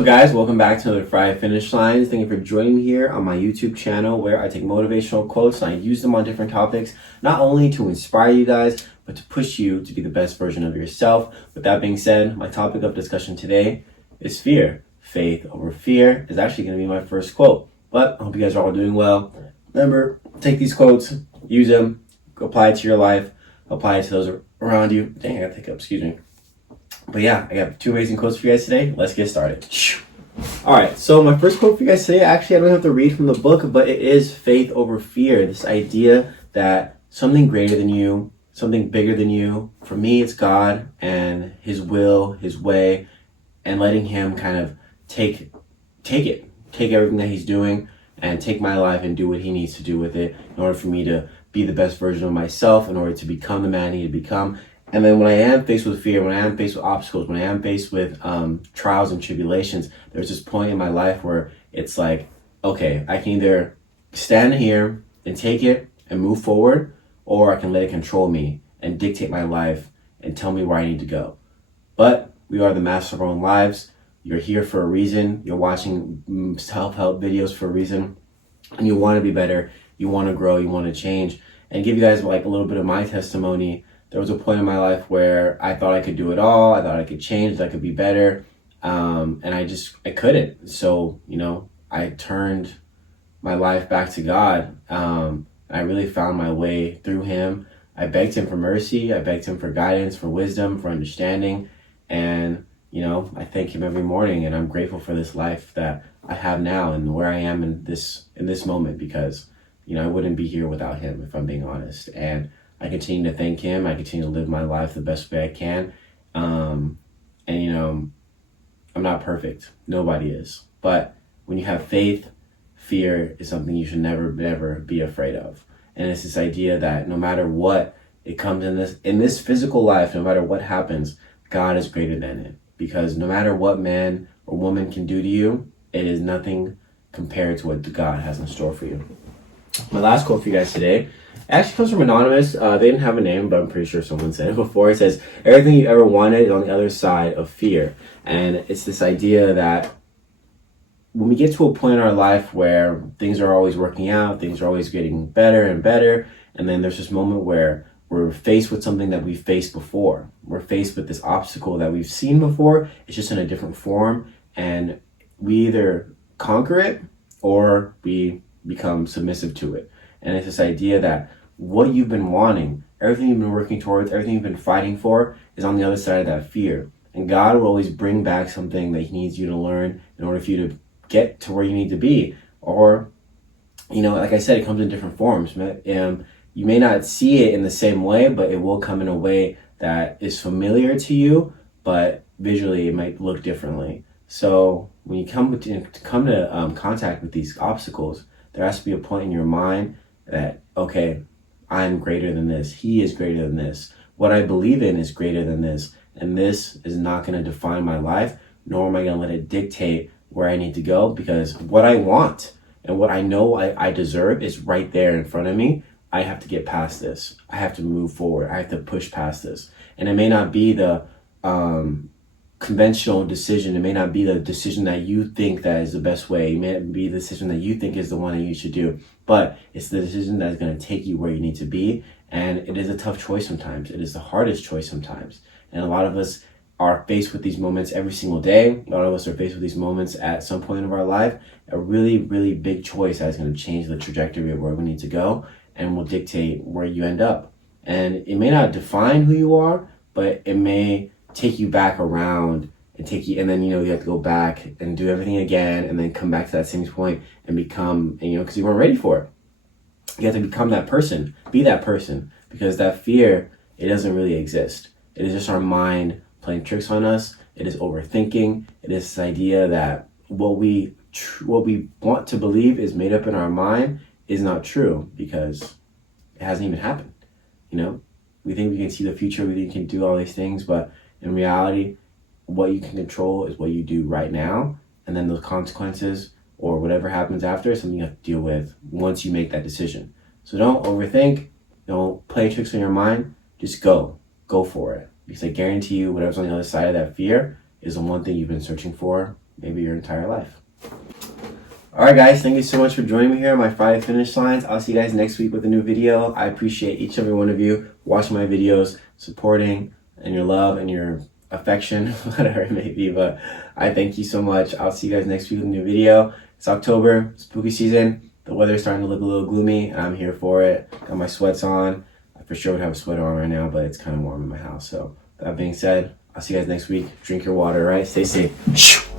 up, guys? Welcome back to another Friday Finish Lines. Thank you for joining me here on my YouTube channel where I take motivational quotes and I use them on different topics, not only to inspire you guys, but to push you to be the best version of yourself. With that being said, my topic of discussion today is fear. Faith over fear is actually going to be my first quote. But I hope you guys are all doing well. Remember, take these quotes, use them, apply it to your life, apply it to those around you. Dang, I got to take up, excuse me. But yeah, I got two amazing quotes for you guys today. Let's get started. Alright, so my first quote for you guys today, actually I don't have to read from the book, but it is faith over fear. This idea that something greater than you, something bigger than you, for me it's God and His will, His way, and letting Him kind of take everything that He's doing and take my life and do what He needs to do with it in order for me to be the best version of myself, in order to become the man I need to become. And then when I am faced with fear, when I am faced with obstacles, when I am faced with trials and tribulations, there's this point in my life where it's like, okay, I can either stand here and take it and move forward, or I can let it control me and dictate my life and tell me where I need to go. But we are the master of our own lives. You're here for a reason. You're watching self-help videos for a reason. And you want to be better. You want to grow. You want to change. And give you guys like a little bit of my testimony. There was a point in my life where I thought I could do it all. I thought I could change, that I could be better. And I couldn't. So, I turned my life back to God. I really found my way through Him. I begged Him for mercy. I begged Him for guidance, for wisdom, for understanding. And, I thank Him every morning. And I'm grateful for this life that I have now and where I am in this moment, because, I wouldn't be here without Him, if I'm being honest. And I continue to thank Him. I continue to live my life the best way I can. I'm not perfect. Nobody is. But when you have faith, fear is something you should never be afraid of. And it's this idea that no matter what it comes in this physical life, no matter what happens, God is greater than it. Because no matter what man or woman can do to you, it is nothing compared to what God has in store for you. My last quote for you guys today actually comes from Anonymous. They didn't have a name, but I'm pretty sure someone said it before. It says, everything you ever wanted is on the other side of fear. And it's this idea that when we get to a point in our life where things are always working out, things are always getting better and better, and then there's this moment where we're faced with something that we've faced before. We're faced with this obstacle that we've seen before. It's just in a different form. And we either conquer it or we become submissive to it. And it's this idea that what you've been wanting, everything you've been working towards, everything you've been fighting for is on the other side of that fear. And God will always bring back something that He needs you to learn in order for you to get to where you need to be. Or, like I said, it comes in different forms. You may not see it in the same way, but it will come in a way that is familiar to you, but visually it might look differently. So when you come to contact with these obstacles, there has to be a point in your mind that, okay, I'm greater than this. He is greater than this. What I believe in is greater than this. And this is not going to define my life, nor am I going to let it dictate where I need to go, because what I want and what I know I deserve is right there in front of me. I have to get past this. I have to move forward. I have to push past this. And it may not be the conventional decision. It may not be the decision that you think that is the best way. It may not be the decision that you think is the one that you should do, but it's the decision that is going to take you where you need to be. And it is a tough choice sometimes. It is the hardest choice sometimes. And a lot of us are faced with these moments every single day. A lot of us are faced with these moments at some point of our life. A really, really big choice that is going to change the trajectory of where we need to go and will dictate where you end up. And it may not define who you are, but it may take you back around and then you have to go back and do everything again and then come back to that same point and become, because you weren't ready for it. You have to become that person, be that person, because that fear, it doesn't really exist. It is just our mind playing tricks on us. It is overthinking. It is this idea that what we want to believe is made up in our mind is not true, because it hasn't even happened. We think we can see the future, we think we can do all these things, but in reality, what you can control is what you do right now, and then those consequences or whatever happens after is something you have to deal with once you make that decision. So don't overthink, don't play tricks on your mind, just go for it. Because I guarantee you, whatever's on the other side of that fear is the one thing you've been searching for maybe your entire life. Alright guys, thank you so much for joining me here on my Friday finish lines. I'll see you guys next week with a new video. I appreciate each and every one of you watching my videos, supporting, and your love and your affection, whatever it may be. But I thank you so much. I'll see you guys next week with a new video. It's October, spooky season. The weather's starting to look a little gloomy, and I'm here for it. Got my sweats on. I for sure would have a sweater on right now, but it's kind of warm in my house. So that being said, I'll see you guys next week. Drink your water, right? Stay safe.